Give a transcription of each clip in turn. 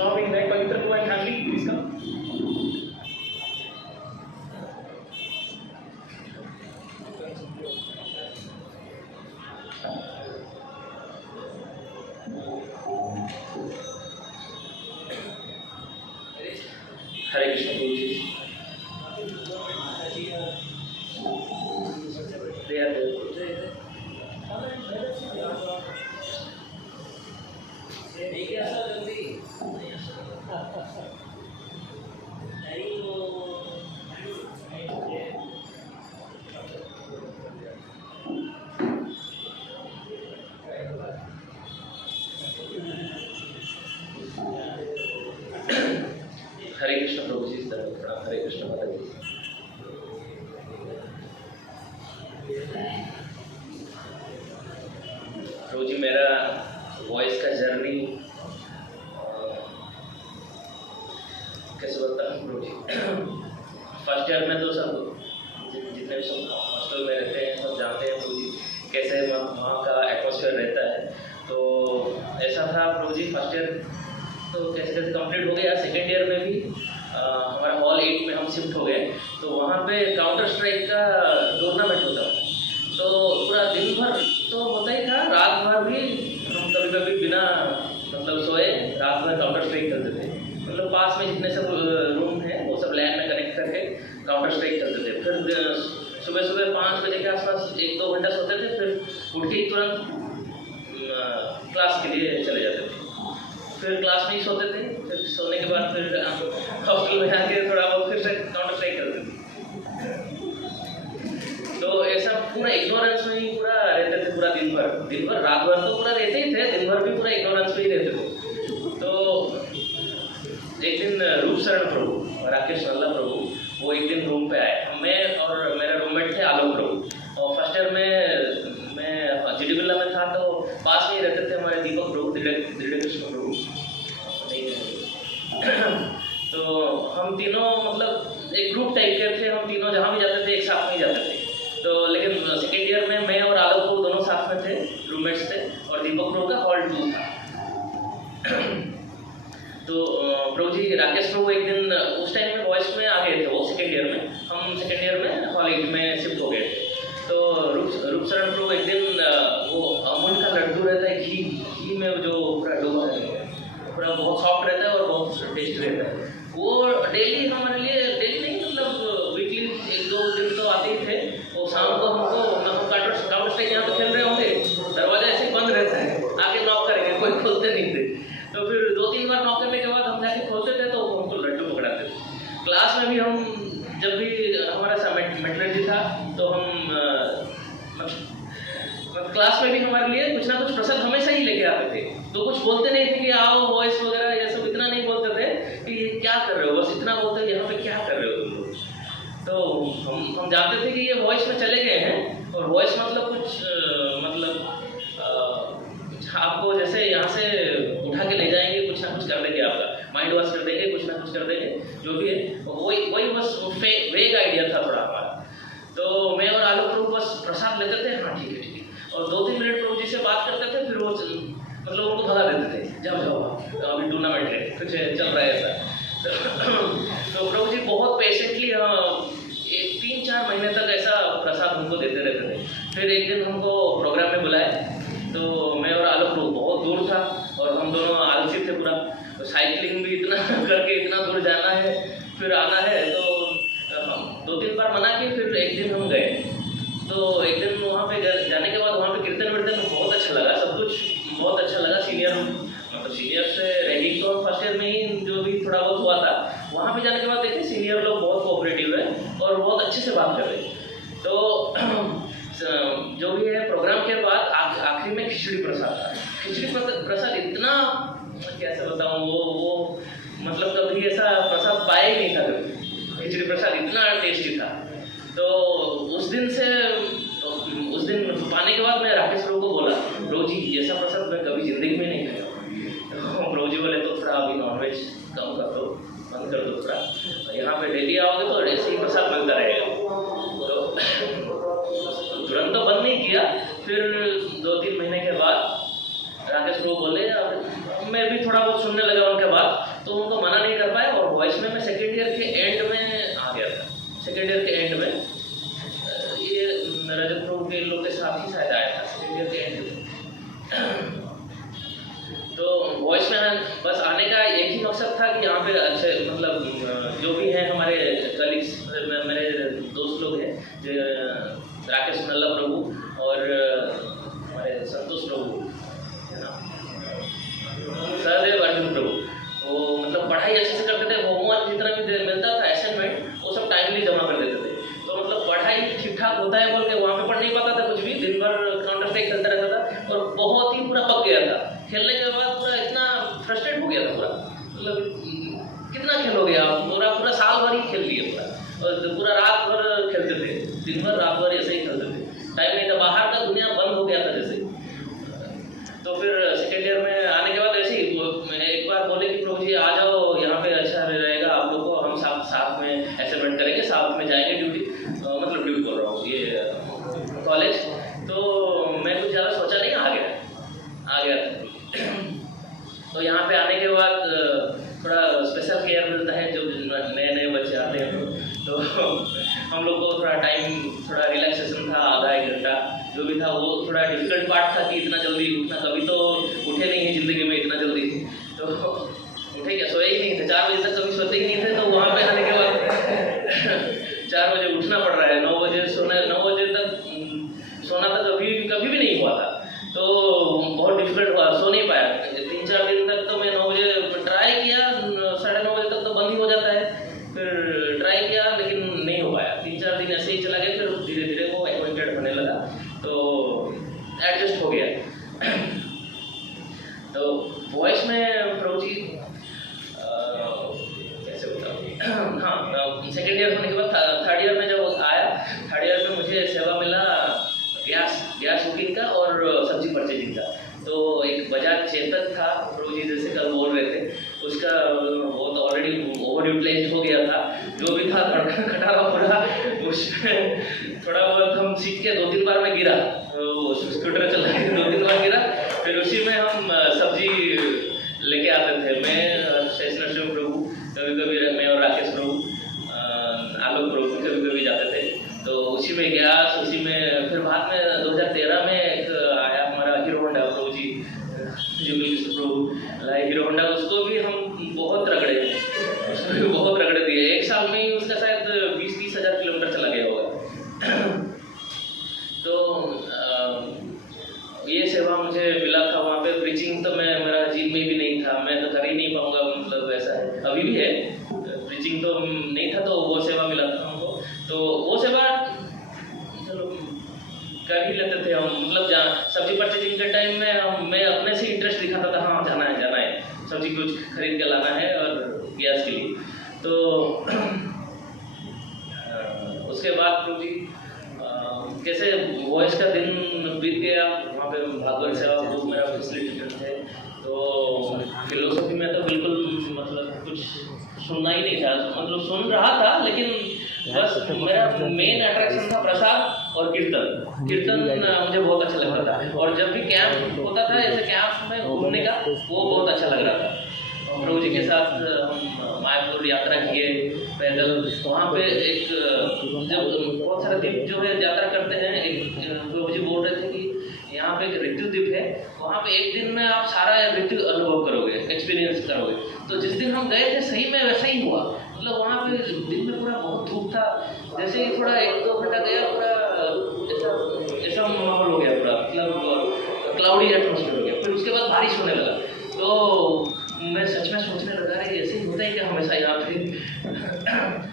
now we invite Pavitra to and family, please come. Hare Krishna Guruji. They are there. Hare Krishna Prabhu ji, Hare Krishna Mata ji. प्रभु जी मेरा voice का journey कैसे बताऊँ प्रभु जी। First year में तो सब जितने भी सब हॉस्टल में रहते हैं सब जानते हैं प्रभु जी कैसे वहाँ का एटमॉस्फेयर रहता है। तो ऐसा था प्रभु जी, फर्स्ट ईयर तो कैसे कैसे कंप्लीट हो गया। सेकेंड ईयर में भी हमारा हॉल 8 में हम शिफ्ट हो गए। तो वहाँ पे काउंटर स्ट्राइक का टूर्नामेंट होता है। तो पूरा दिन भर तो होता ही था, रात भर भी हम कभी कभी बिना मतलब सोए रात भर काउंटर स्ट्राइक करते थे। मतलब पास में जितने सब रूम हैं वो सब लैन में कनेक्ट करके काउंटर स्ट्राइक करते थे। फिर सुबह सुबह 5 बजे के आसपास 1-2 घंटा सोते थे, फिर उठ के तुरंत क्लास के लिए चले जाते थे। फिर क्लास में ही सोते थे, फिर सोने के बाद फिर हॉस्टल में आके थोड़ा बहुत फिर से काउंटर स्ट्राइक करते थे। तो ऐसा पूरा इग्नोरेंस में ही पूरा रहते थे पूरा दिन भर रात भर तो पूरा रहते ही थे, दिन भर भी पूरा इग्नोरेंस में ही रहते थे। तो एक दिन रूप शरण प्रभु और राकेश नल्ला प्रभु वो एक दिन रूम पे आए। मैं और मेरा रूममेट थे आलोक प्रभु। और फर्स्ट ईयर में मैं जीडी बिरला में था, तो पास में ही रहते थे हमारे दीपक प्रभु, दृढ़ कृष्ण प्रभु। तो हम तीनों मतलब एक ग्रुप टाइप के थे, हम तीनों जहाँ भी जाते थे एक साथ में ही जाते थे। तो लेकिन सेकेंड ईयर में मैं और आलोक प्रभु दोनों साथ में थे, रूममेट्स थे। और दीपक प्रभु का हॉल 2 था। तो प्रभु जी राकेश प्रभु एक दिन उस टाइम में वॉइस में आ गए थे, वो सेकेंड ईयर में, हम सेकेंड ईयर में हॉल 8 में शिफ्ट हो गए थे। तो रूप शरण प्रभु एक दिन वो अमूल का लड्डू रहता है घी में जो पूरा डूबा रहता है, पूरा बहुत सॉफ्ट रहता है और बहुत टेस्टी रहता है। वो डेली हमारे लिए, डेली नहीं मतलब वीकली 1-2 दिन तो आते ही थे। वो शाम को हमको काउंटर स्ट्राइक यहाँ तो खेल रहे होंगे, दरवाजा ऐसे ही बंद रहता है, आके नॉक करेंगे, कोई खोलते नहीं थे। तो फिर 2-3 बार नॉक करने के बाद हम जाके खोलते थे तो हमको लड्डू पकड़ाते थे। क्लास में भी हम जब भी हमारा सा मेट्रोलॉजी था तो हम क्लास में भी हमारे लिए कुछ ना कुछ प्रसाद हमेशा ही लेके आते थे। तो कुछ बोलते नहीं थे कि आओ वॉइस वगैरह ये सब, इतना नहीं बोलते थे कि ये क्या कर रहे हो, बस इतना बोलते थे यहाँ पे क्या कर रहे हो तुम लोग। तो हम जानते थे कि ये वॉइस में चले गए हैं। और वॉइस मतलब कुछ मतलब आपको जैसे यहाँ से उठा के ले जाएंगे, कुछ ना कुछ कर देंगे, आपका माइंड वॉश कर देंगे, कुछ ना कुछ कर देंगे, जो भी है वही बस वेग आइडिया था थोड़ा हमारा। तो मैं और आलोक प्रभु बस प्रसाद लेते थे, हाँ ठीक है, और 2-3 मिनट प्रभु जी से बात करते थे, फिर वो मतलब उनको भगा देते थे, जाओ अभी टूर्नामेंट है, कुछ चल रहा है ऐसा। तो प्रभु जी बहुत पेशेंटली 3-4 महीने तक ऐसा प्रसाद हमको देते रहते थे। फिर एक दिन हमको प्रोग्राम में बुलाए। तो मैं और आलोक प्रभु बहुत दूर था और हम दोनों आलसी थे पूरा। तो साइकिलिंग भी इतना करके इतना दूर जाना है फिर आना है, तो हम 2-3 बार मना किए। फिर एक दिन हम गए। तो एक दिन वहाँ पे जाने के बाद वहाँ पे कीर्तन विर्तन बहुत अच्छा लगा, सब कुछ बहुत अच्छा लगा। सीनियर से रैगिंग तो फर्स्ट ईयर में ही जो भी थोड़ा बहुत हुआ था, वहाँ पे जाने के बाद देखिए सीनियर लोग बहुत कोऑपरेटिव है और बहुत अच्छे से बात कर रहे हैं। तो जो भी है प्रोग्राम के बाद आखिरी में खिचड़ी प्रसाद था। खिचड़ी प्रसाद इतना कैसे बताऊँ, वो मतलब कभी ऐसा प्रसाद पाया ही नहीं था कभी। खिचड़ी प्रसाद इतना टेस्टी था। तो उस दिन पाने के बाद मैं राकेश प्रभु को बोला, प्रभु जी ऐसा प्रसाद मैं कभी जिंदगी में नहीं खाया। तो प्रभु जी बोले तो थोड़ा अभी नॉनवेज कम कर दो, बंद कर दो थोड़ा, यहाँ पे डेली आओगे तो ऐसे ही प्रसाद मिलता रहेगा। तो तुरंत तो बंद नहीं किया। फिर 2-3 महीने के बाद राकेश प्रभु बोले, और मैं भी थोड़ा बहुत सुनने लगा उनके बाद। जो भी हैं हमारे कलीग्स, मेरे दोस्त लोग हैं, जो राकेश नल्ला प्रभु और हमारे संतोष प्रभु है ना, सहदेव अर्जुन प्रभु, वो मतलब पढ़ाई अच्छे से करते थे। होमवर्क जितना भी मिलता था असाइनमेंट वो सब टाइमली जमा कर देते थे। तो मतलब पढ़ाई ठीक ठाक होता है बोल के वहाँ पे पढ़ नहीं पाता था कुछ भी, दिन भर काउंटर स्ट्राइक खेलता रहता था और बहुत ही पूरा पक गया था। खेलने के बाद पूरा इतना फ्रस्ट्रेट हो गया था पूरा, मतलब कितना खेलोगे आप, पूरा साल भर ही खेल लिए पूरा, और पूरा रात भर खेलते थे, दिन भर रात भर ऐसे ही खेलते थे, टाइम नहीं था, बाहर का दुनिया बंद हो गया था जैसे। तो फिर सेकेंड ईयर में आने के बाद ऐसे ही एक बार बोले कि प्रभु जी आ जाओ यहाँ पे, अच्छा रहेगा आप लोग को, हम साथ में असाइनमेंट करेंगे, साथ में जाएंगे ड्यूटी, मतलब ड्यूटी बोल रहा हूँ ये कॉलेज। तो मैं कुछ ज़्यादा सोचा नहीं, आ गया तो यहाँ पे आने के बाद थोड़ा स्पेशल केयर मिलता है, जो नए बच्चे आते हैं तो हम लोग को थोड़ा टाइम, थोड़ा रिलैक्सेशन था, आधा एक घंटा जो भी था। वो थोड़ा डिफिकल्ट पार्ट था कि इतना जल्दी उठना, कभी तो उठे नहीं है ज़िंदगी में इतना जल्दी, तो उठे क्या, सोए ही नहीं थे, 4 बजे तक कभी सोते ही नहीं थे। तो वहाँ पे आने के बाद 4 बजे उठना पड़ रहा है, 9 बजे सोना, 9 बजे तक सोना था कभी भी नहीं हुआ था, तो बहुत डिफिकल्ट हुआ, सो नहीं पाया 3-4 दिन तक। तो मैं 9 बजे ट्राई किया, 9:30 बजे तक तो बंद ही हो जाता है, फिर ट्राई किया लेकिन नहीं हो पाया, 3-4 दिन ऐसे ही चला गया। फिर धीरे धीरे वो एक्वाइंटेड होने लगा, तो एडजस्ट हो गया। तो वॉइस में प्रभु जी कैसे बताऊँ, हाँ, सेकेंड ईयर होने के बाद थर्ड ईयर में जब आया, थर्ड ईयर में मुझे सेवा मिला गैस बुकिंग का और सब्जी परचेजिंग का। तो एक बजाज चेतक था, प्रभु जी जैसे कल बोल रहे थे, उसका वो तो ऑलरेडी ओवर यूटिलाइज हो गया था, जो भी था खटारा पूरा, उसमें थोड़ा बहुत हम सीख के 2-3 बार में गिरा, स्कूटर चला के 2-3 बार गिरा। फिर उसी में हम सब्जी लेके आते थे, मैं शेषनरसिंह प्रभु, कभी मैं और राकेश प्रभु, आलोक प्रभु कभी जाते थे। तो उसी में गैस, उसी में फिर बाद में 2013 में एक आया हमारा हीरो होंडा, प्रभु जी जुगल प्रभु लाए हीरो होंडा, उसको भी हम बहुत रगड़े दिए। एक साल में ही उसका शायद 20-30 हज़ार किलोमीटर चला गया होगा। तो ये सेवा मुझे मिला था वहाँ पे। प्रीचिंग तो मेरा जीव में भी नहीं था, मैं तो कर ही नहीं पाऊंगा, मतलब ऐसा है, अभी भी है, प्रीचिंग तो नहीं था, तो वो सेवा मिला था हमको। तो वो सेवा चलो कर ही लेते थे हम, मतलब जहाँ सब्जी परचेजिंग के टाइम में मैं अपने से इंटरेस्ट दिखाता था, हाँ जाना है, सब्जी कुछ खरीद के लाना है और गैस के लिए। तो उसके बाद प्रभु जी कैसे वॉइस का दिन बीत गया, वहाँ पे भागवत सेवा ग्रुप मेरा फैसिलिटेटर थे। तो फिलोसफी में तो बिल्कुल मतलब कुछ सुनना ही नहीं था, मतलब सुन रहा था लेकिन बस मेरा मेन अट्रैक्शन था प्रसाद और कीर्तन मुझे बहुत अच्छा लगता था। और जब भी कैंप होता था, ऐसे कैंप में घूमने का वो बहुत अच्छा लग रहा था। प्रभु जी के साथ हम मायापुर यात्रा किए पैदल, वहाँ पे एक जब बहुत सारे द्वीप जो है यात्रा करते हैं, एक प्रभु जी बोल रहे थे कि यहाँ पे एक ऋतु द्वीप है, वहाँ पे एक दिन में आप सारा ऋतु अनुभव करोगे, एक्सपीरियंस करोगे। तो जिस दिन हम गए थे सही में वैसा ही हुआ, मतलब वहाँ पे दिन में पूरा बहुत धूप था, जैसे ही थोड़ा 1-2 घंटा गया पूरा ऐसा माहौल हो गया, पूरा मतलब क्लाउडी एटमॉस्फेयर हो गया। फिर उसके बाद बारिश होने लगा, तो मैं सच में सोचने लगा रहे ऐसे ही होता है क्या हमेशा यहाँ पे।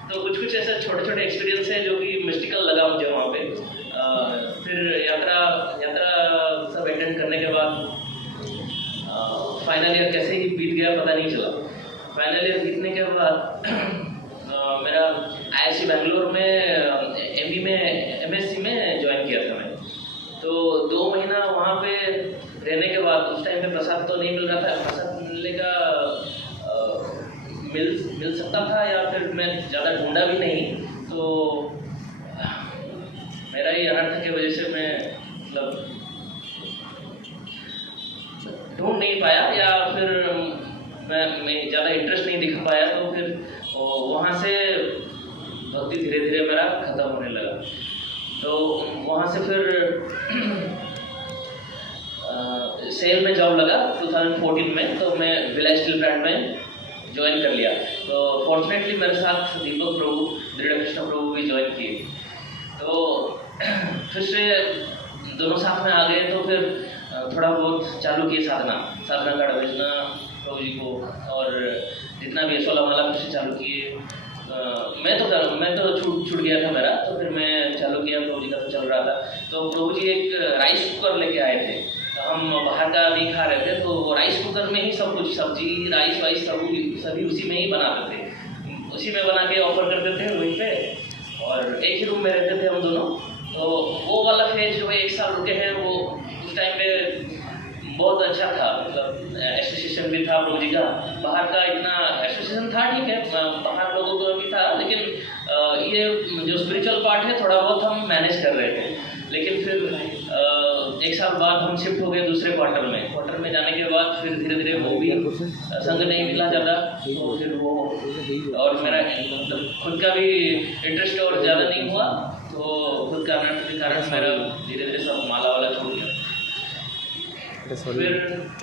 तो कुछ ऐसे छोटे एक्सपीरियंस है जो कि मिस्टिकल लगा मुझे वहाँ पे। फिर यात्रा सब अटेंड करने के बाद फाइनल ईयर कैसे ही बीत गया पता नहीं चला। फाइनल ईयर बीतने के बाद मेरा IISc बैंगलोर में MB में MSc में ज्वाइन किया था मैं। तो 2 महीना वहाँ पे रहने के बाद, उस टाइम पे प्रसाद तो नहीं मिल रहा था, प्रसाद मिलने का मिल सकता था या फिर मैं ज़्यादा ढूंढा भी नहीं, तो मेरा ही अनर्थ की वजह से मैं मतलब ढूंढ नहीं पाया या फिर मैं ज़्यादा इंटरेस्ट नहीं दिखा पाया। तो फिर वहाँ से भक्ति धीरे धीरे मेरा ख़त्म होने लगा। तो वहाँ से फिर सेल में जॉब लगा 2014 में, तो मैं विलाय स्टील प्लांट में ज्वाइन कर लिया। तो फॉर्चुनेटली मेरे साथ दीपक प्रभु, दृढ़ कृष्ण प्रभु भी ज्वाइन किए। तो फिर से दोनों साथ में आ गए। तो फिर थोड़ा बहुत चालू किए साधना का भेजना प्रभु जी को, और जितना भी सोलह माला फिर से चालू किए। मैं तो छूट गया था मेरा, तो फिर मैं चालू किया, प्रभु जी का तो चल रहा था। तो प्रभु जी एक राइस कुकर लेके आए थे, तो हम बाहर का नहीं खा रहे थे, तो वो राइस कुकर में ही सब कुछ सब्जी राइस वाइस सभी उसी में ही बनाते थे, उसी में बना के ऑफर करते थे वहीं पे, और एक ही रूम में रहते थे हम दोनों। तो वो वाला फेज जो है 1 साल रुके हैं, वो उस टाइम पे बहुत अच्छा था। मतलब एसोसिएशन भी था प्रभु जी का, बाहर का इतना एसोसिएशन था, ठीक है, बाहर लोगों को भी था, लेकिन ये जो स्पिरिचुअल पार्ट है थोड़ा बहुत हम मैनेज कर रहे थे। लेकिन फिर 1 साल बाद हम शिफ्ट हो गए दूसरे क्वार्टर में जाने के बाद फिर धीरे धीरे वो भी संग नहीं मिला ज़्यादा, तो फिर वो और मेरा मतलब खुद का भी इंटरेस्ट और ज़्यादा नहीं हुआ, तो खुद का के कारण मेरा धीरे धीरे सब माला वाला छूट गया। फिर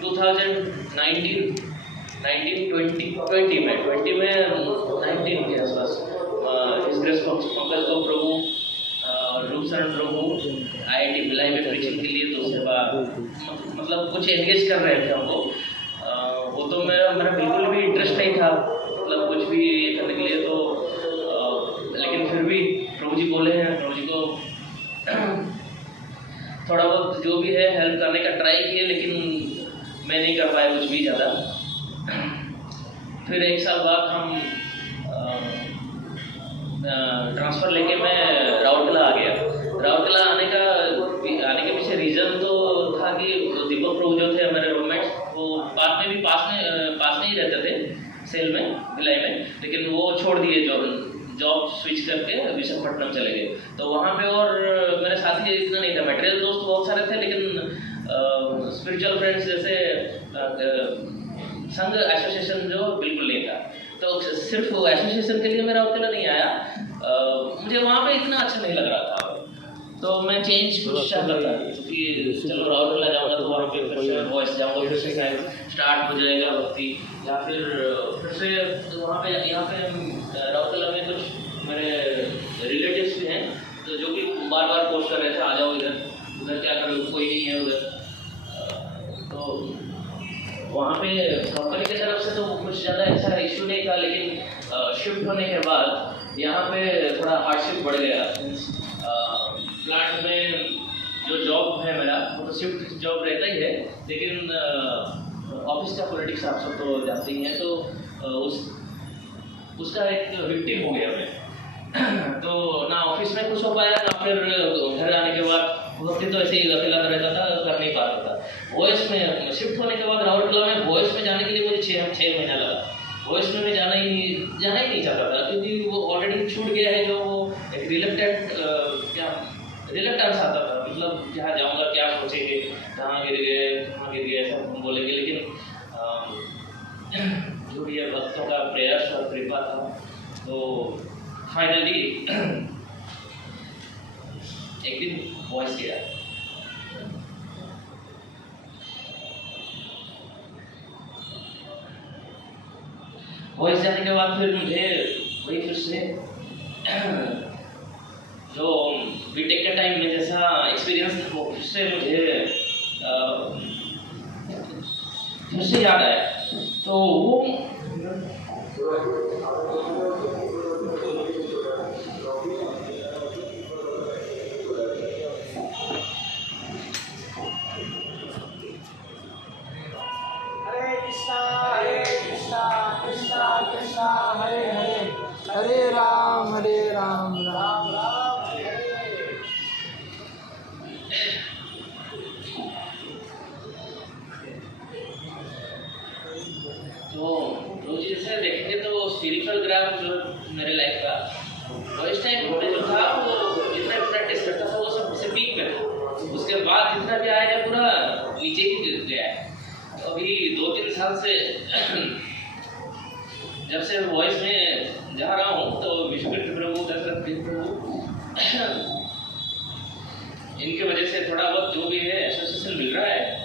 2019 19 के आसपास पंकज को प्रभु रूप शरण प्रभु IIT भिलाई में प्रीचिंग के लिए, तो उसके बाद मतलब कुछ एंगेज कर रहे थे हमको। वो तो मेरा बिल्कुल भी इंटरेस्ट नहीं था, मतलब कुछ भी करने के लिए, तो लेकिन फिर भी प्रभु जी बोले हैं, प्रभु जी को थोड़ा बहुत जो भी है हेल्प करने का ट्राई किए, लेकिन मैं नहीं कर पाया कुछ भी ज़्यादा। फिर 1 साल बाद हम ट्रांसफ़र लेके मैं राउरकेला आ गया। राउरकेला आने के पीछे रीज़न तो था कि दीपक प्रभु जो थे मेरे रूममेट्स, वो पास में ही रहते थे सेल में भिलाई में, लेकिन वो छोड़ दिए जॉब स्विच करके विशाखापट्टनम चले गए। तो वहाँ पे और मेरे साथी इतना नहीं था, मटेरियल दोस्त बहुत सारे थे, लेकिन स्पिरिचुअल फ्रेंड्स जैसे संघ एसोसिएशन जो बिल्कुल नहीं था। तो सिर्फ एसोसिएशन के लिए मैं राउरकेला नहीं आया, मुझे वहाँ पे इतना अच्छा नहीं लग रहा था, तो मैं चेंज कुछ चाहता था कि चलो राउरकेला जाऊँगा तो वहाँ पे फिर से वॉइस जाऊँगा, फिर से स्टार्ट हो जाएगा भक्ति, या फिर से वहाँ पे यहाँ पे राउरकेला में कुछ मेरे रिलेटिव्स भी हैं, तो जो कि बार बार पोस्ट कर रहे थे आ जाओ उधर क्या करो, कोई नहीं है उधर। तो वहाँ पे कंपनी की तरफ से तो कुछ ज़्यादा अच्छा इशू नहीं था, लेकिन शिफ्ट होने के बाद यहाँ पे थोड़ा हार्डशिप बढ़ गया। प्लांट में जो जॉब है मेरा, वो तो शिफ्ट जॉब रहता ही है, लेकिन ऑफिस का पॉलिटिक्स आप सब तो जानते ही हैं, तो उसका एक विक्टिम हो गया मैं। तो ना ऑफिस में कुछ हो पाया, ना फिर घर आने के बाद वक्त तो ऐसे ही अकेला रहता था, कर नहीं पाता था। वॉइस में शिफ्ट होने के बाद राउरकेला में वॉइस में जाने के लिए मुझे 6 महीना लगा। वॉइस में मैं जाना ही नहीं चाहता था, क्योंकि वो ऑलरेडी छूट गया है, जो वो एक रिलेक्टेंस आता था, मतलब जहाँ जाऊँगा क्या सोचेंगे, कहाँ गिर गए ऐसा बोलेंगे, लेकिन जो भी है भक्तों का प्रयास और कृपा था, तो फाइनली एक दिन वॉइस गया। वॉइस जाने के बाद फिर मुझे वही फिर से जो बीटेक के टाइम में जैसा एक्सपीरियंस था, वो फिर से मुझे फिर से याद आया। तो वो हरे राम राम राम तो रोज जैसे देखेंगे तो स्पिरिचुअल ग्राफ जो मेरे लाइफ का, वो इस टाइम पे जो था, वो जितना प्रैक्टिस करता था वो सबसे पीक में था। उसके बाद जितना भी आया है पूरा नीचे ही गिर गया है। तो अभी 2-3 साल से जब से वॉइस में जा रहा हूँ, तो विश्वकृष्ण प्रभु, दशरथ प्रभु, इनके वजह से थोड़ा बहुत जो भी है एसोसिएशन मिल रहा है।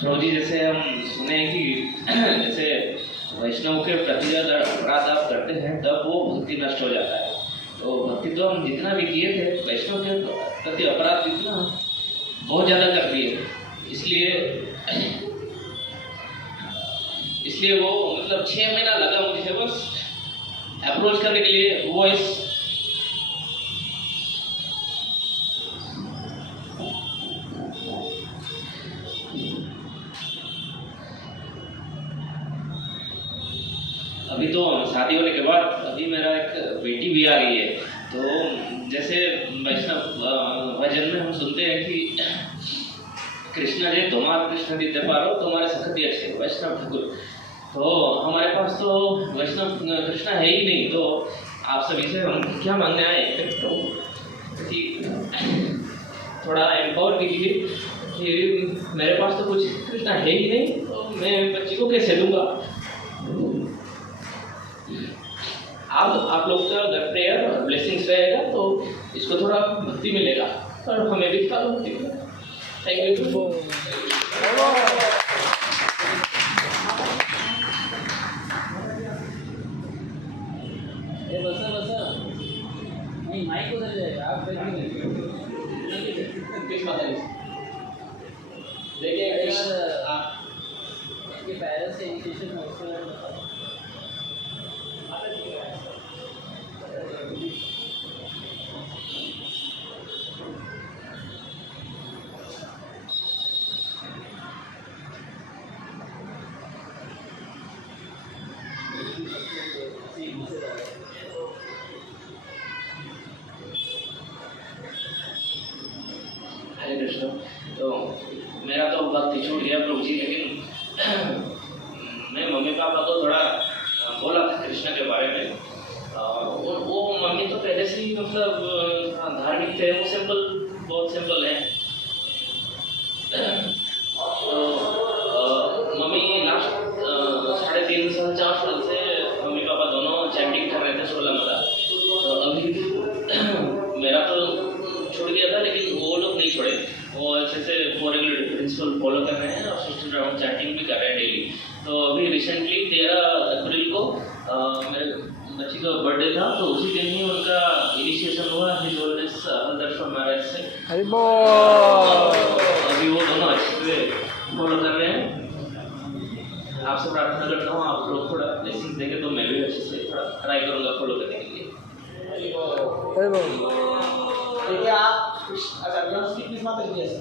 प्रभु जी, जैसे हम सुने हैं कि जैसे वैष्णव के प्रति जब अपराध आप करते हैं तब वो भक्ति नष्ट हो जाता है। तो भक्ति तो हम जितना भी किए थे, वैष्णव के प्रति अपराध जितना बहुत ज़्यादा कर दिए, इसलिए वो मतलब 6 महीना लगा मुझे बस अप्रोच करने के लिए वॉइस। अभी तो शादी होने के बाद अभी मेरा एक बेटी भी आ गई है। तो जैसे वैष्णव भजन में हम सुनते हैं कि कृष्ण जय तुम्हार कृष्ण दीते पारो तुम्हारे सखती अच्छे वैष्णव ठाकुर। तो हमारे पास तो वैष्णव कृष्ण है ही नहीं, तो आप सभी से हम क्या मांगने आए कि थोड़ा एम्पावर कीजिए कि मेरे पास तो कुछ कृष्ण है ही नहीं, तो मैं बच्ची को कैसे दूंगा। आप लोग का अगर प्रेयर और ब्लेसिंग्स रहेगा तो इसको थोड़ा भक्ति मिलेगा और हमें भी थोड़ा भक्ति मिलेगा। Thank you. नहीं, माइक उधर जाएगा, आप देखिए आपके पेरेंट्स से इनिशिएशन हरे कृष्ण। तो मेरा तो भक्ति छूट गया प्रभु जी, लेकिन मैं मम्मी पापा को थोड़ा बोला था कृष्ण के बारे में। वो मम्मी तो पहले से ही मतलब धार्मिक थे, वो सिंपल, बहुत सिंपल है। तो मम्मी लास्ट 3.5 साल 4 साल से मम्मी पापा दोनों चैंटिंग कर रहे थे 16 माला। तो अभी मेरा तो छूट गया था, लेकिन वो लोग नहीं छोड़े। वो अच्छे से 4 रेगुलर प्रिंसिपल फॉलो कर रहे हैं और सिस्टर राउंड चैटिंग भी कर रहे हैं डेली। तो अभी रिसेंटली 13 अप्रैल को मेरे बच्ची का बर्थडे था, तो उसी दिन ही उनका इनिशिएशन हुआ हिज होलीनेस दर्शन महाराज से। अभी वो दोनों अच्छे से फॉलो कर रहे हैं। आपसे प्रार्थना करता हूँ आप लोग थोड़ा ब्लेसिंग देंगे तो मैं भी अच्छे से थोड़ा ट्राई करूँगा फॉलो करने के लिए। देखिए आप अच्छा व्यूअर्स की प्लीज मत करिए ऐसे।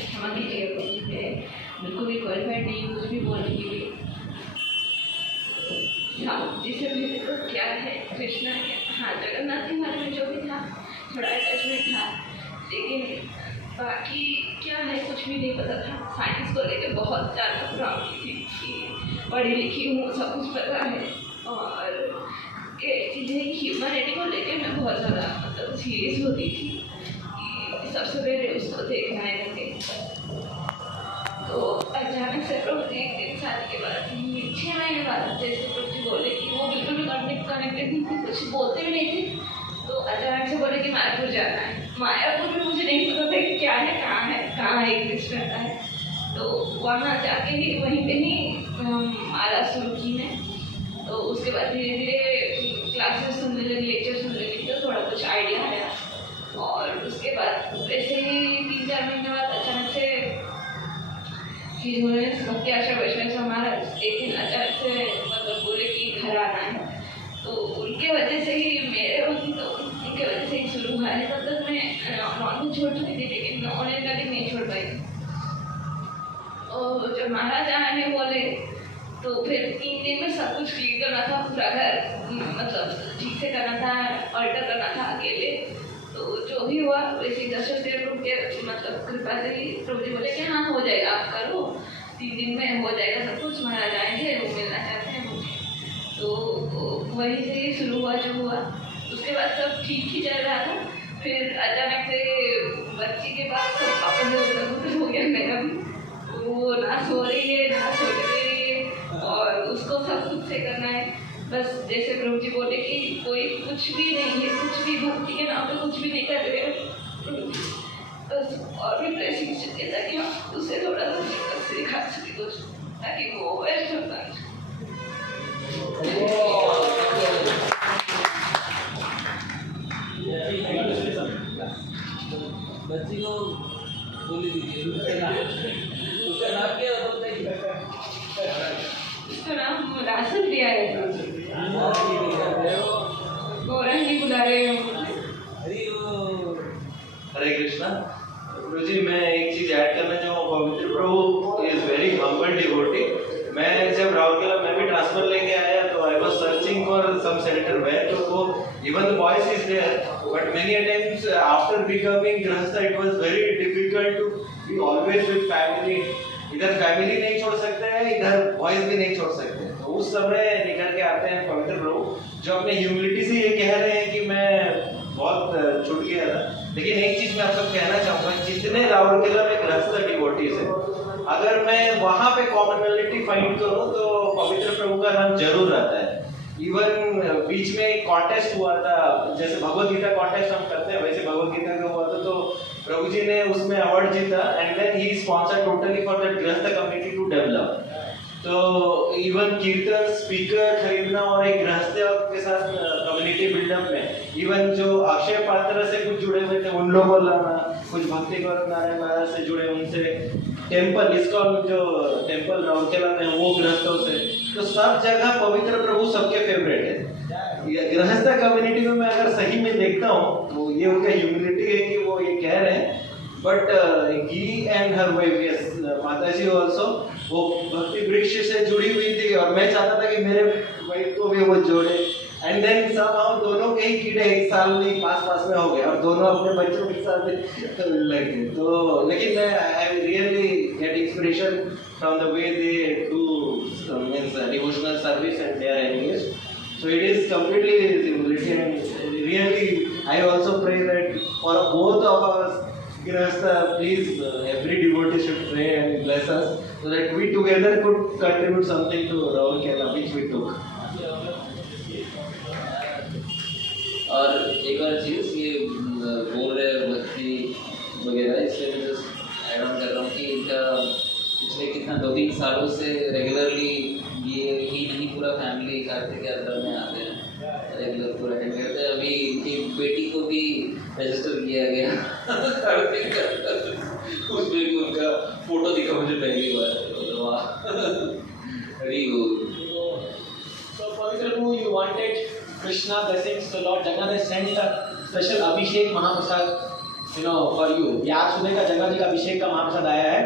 क्षमा कीजिएगा, बिल्कुल भी क्वालिफाइड नहीं कुछ भी बोलने के लिए। हाँ, जिसे भी तो क्या है कृष्णा, हाँ जगन्नाथ के बारे में जो भी था थोड़ा अटैचमेंट था, लेकिन बाकी क्या है कुछ भी नहीं पता था। साइंस को लेकर बहुत ज़्यादा प्राउड थी कि पढ़ी लिखी हूँ, सब कुछ पता है। और एक चीज़ है कि ह्यूमैनिटी को लेकर मैं बहुत ज़्यादा मतलब सीरियस होती थी कि सबसे पहले उसको देखना है करके। तो अचानक से प्रभु एक दिन शादी के बाद 6 महीने बाद जैसे प्रभु बोले कि वो बिल्कुल भी कनेक्टेड नहीं थे, कुछ बोलते भी नहीं थे। तो अचानक से बोले कि मायापुर जाना है। मायापुर में मुझे नहीं पता था कि क्या है, कहाँ है एग्जिस्ट करता है। तो वहाँ जाके ही वहीं पे ही माला शुरू की मैं। तो उसके बाद धीरे धीरे क्लासेस सुनने लगी, लेक्चर सुनने लगी, तो थोड़ा कुछ आइडिया आया। और उसके बाद वैसे ही 3-4 महीने बाद अचानक से कि उन्होंने सबके आशा वैष्णव हमारा एक दिन अचानक से मतलब बोले कि घर आना है। तो उनके वजह से ही मेरे होती तो उनके वजह से ही शुरू हुआ है। तब तक मैं नॉनवेज छोड़ चुकी थी, लेकिन ऑनलाइन कभी नहीं छोड़ पाई। और जब महाराज आने बोले तो फिर 3 दिन में सब कुछ क्लीन करना था, पूरा घर मतलब ठीक से करना था, अल्टर करना था अकेले। तो तो जो भी हुआ वैसे 10 रुपये के मतलब कृपा से ही प्रभु जी बोले कि हाँ हो जाएगा, आप करो, 3 दिन में हो जाएगा सब कुछ, महाराज आएंगे, वो मिलना चाहते हैं मुझे। तो वहीं से ही शुरू हुआ जो हुआ। उसके बाद सब ठीक ही चल रहा था, फिर अचानक से बच्ची के बाद सब वापस उधर हो गया मेरा भी। वो ना सो रही है ना सोने दे रही है और उसको सब कुछ से करना है। बस जैसे प्रभु जी बोले कि कोई कुछ भी नहीं है, कुछ भी भक्ति के नाम पे कुछ भी नहीं कर रहे हैं, बस और भी ब्लेसिंग चाहिए ताकि हम उससे थोड़ा सा सिखा सके कुछ, ताकि वो वेस्ट होता है। बच्ची को बोली दीजिए उसका नाम क्या बताइए। उसका नाम राशन दिया है, गौरंग जी बुला रहे हैं। हरे कृष्णा। गुरु जी, मैं एक चीज ऐड करना चाहूँगा। Pavitra Prabhu is very humble devotee. मैं जब राउरकेला में भी ट्रांसफर लेके आया तो I was searching for some centre where to go, even the boys is there, but many times after becoming गृहस्थ it was very difficult to be always with family. इधर family नहीं छोड़ सकते हैं, इधर बॉयज भी नहीं छोड़ सकते हैं। तो उस समय निकल के आते हैं पवित्र प्रभु, जो अपने ह्यूमिलिटी से ये कह रहे हैं कि मैं बहुत छूट गया था। लेकिन एक चीज मैं आप सब कहना चाहूंगा, जितने राउरकेला में गृहस्थ डिवोटीज है, अगर मैं वहां पे कॉमनलिटी फाइंड करूं तो पवित्र प्रभु का नाम जरूर आता है। इवन बीच में एक कॉन्टेस्ट हुआ था, जैसे भगवत गीता कॉन्टेस्ट हम करते हैं वैसे भगवत गीता का हुआ था, तो प्रभु जी ने उसमें अवार्ड जीता and then he sponsored totally for that गृहस्थ कम्युनिटी टू डेवलप। तो इवन कीर्तन स्पीकर खरीदना और एक गृहस्थ के साथ कम्युनिटी बिल्डअप में इवन जो अक्षय पात्र से कुछ जुड़े हुए थे उन लोगों को लाना, कुछ भक्ति गौरव नारायण महाराज से जुड़े उनसे, टेम्पल इसका जो टेम्पल राउरकेला में वो गृहस्थों से, तो सब जगह पवित्र प्रभु सबके फेवरेट है। गृहस्थ कम्युनिटी में मैं अगर सही में देखता हूँ तो ये उनका ह्यूमिलिटी है कि वो ये कह रहे हैं, but he and her wife, yes माता जी ऑल्सो, वो भक्ति वृक्ष से जुड़ी हुई थी और मैं चाहता था कि मेरे वाइफ को भी वो जोड़े। एंड देन समहाउ दोनों के ही कीड़े एक साल में पास में हो गए और दोनों अपने बच्चों के साथ लगे। तो लेकिन मैं I really get inspiration from the way they do means devotional service and they are engaged, so it is completely humility and really I also pray that for both of us grihastha, please every devotee should pray and bless us so that we together could contribute something to Raurkela which we took. और एक और चीज़ ये बोल रहे भक्ति वगैरह, इसलिए मैं जस्ट ऐड ऑन कर रहा हूँ कि इनका पिछले कितना 2-3 सालों से रेगुलरली ये ही नहीं पूरा फैमिली कार्तिक यात्रा में आते हैं, रेगुलर पूरा अटेंड करते हैं। अभी इनकी बेटी को भी रजिस्टर किया गया कार्तिक यात्रा, उसमें भी उनका फोटो दिखा मुझे पहली बार, वाह very good. So Pavitra Prabhu, you wanted Krishna blessings, so Lord Jagannath has sent a special Abhishek Mahaprasad, for you. ये आज सुबह का जगन्नाथ जी का अभिषेक का महाप्रसाद आया है,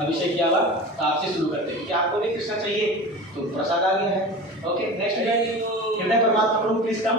अभिषेक किया हुआ। तो आपसे शुरू करते हैं कि आपको भी कृष्णा चाहिए तो प्रसाद आ गया है। ओके, नेक्स्ट हृदय परमात्मा प्रभु प्लीज कम।